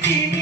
Thank you.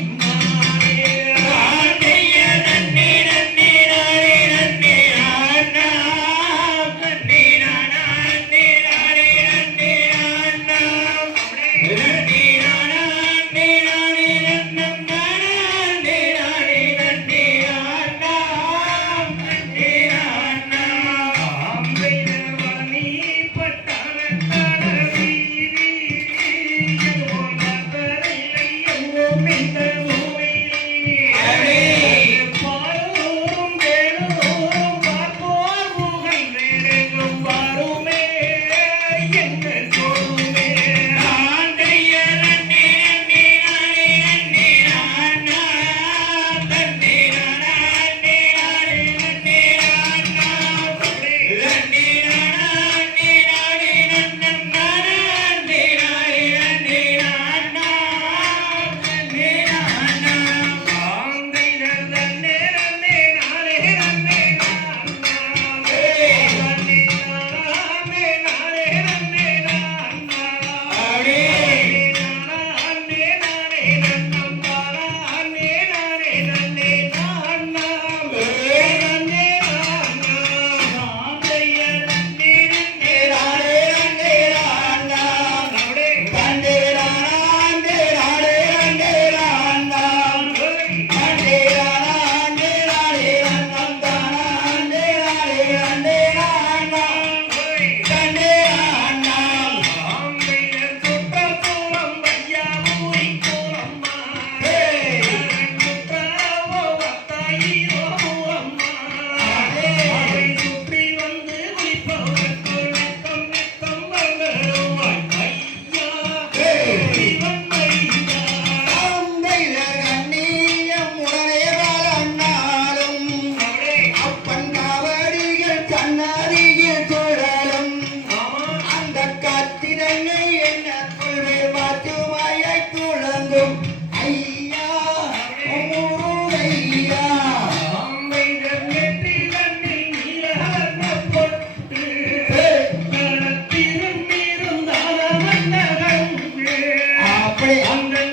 300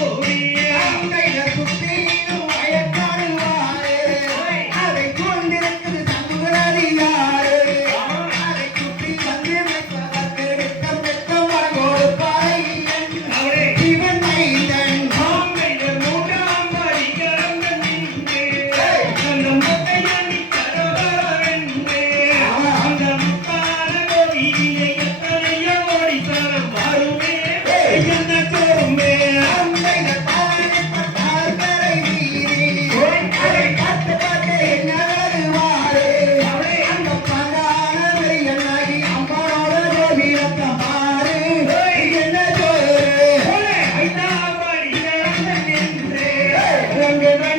우리 Amen.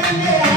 Yeah.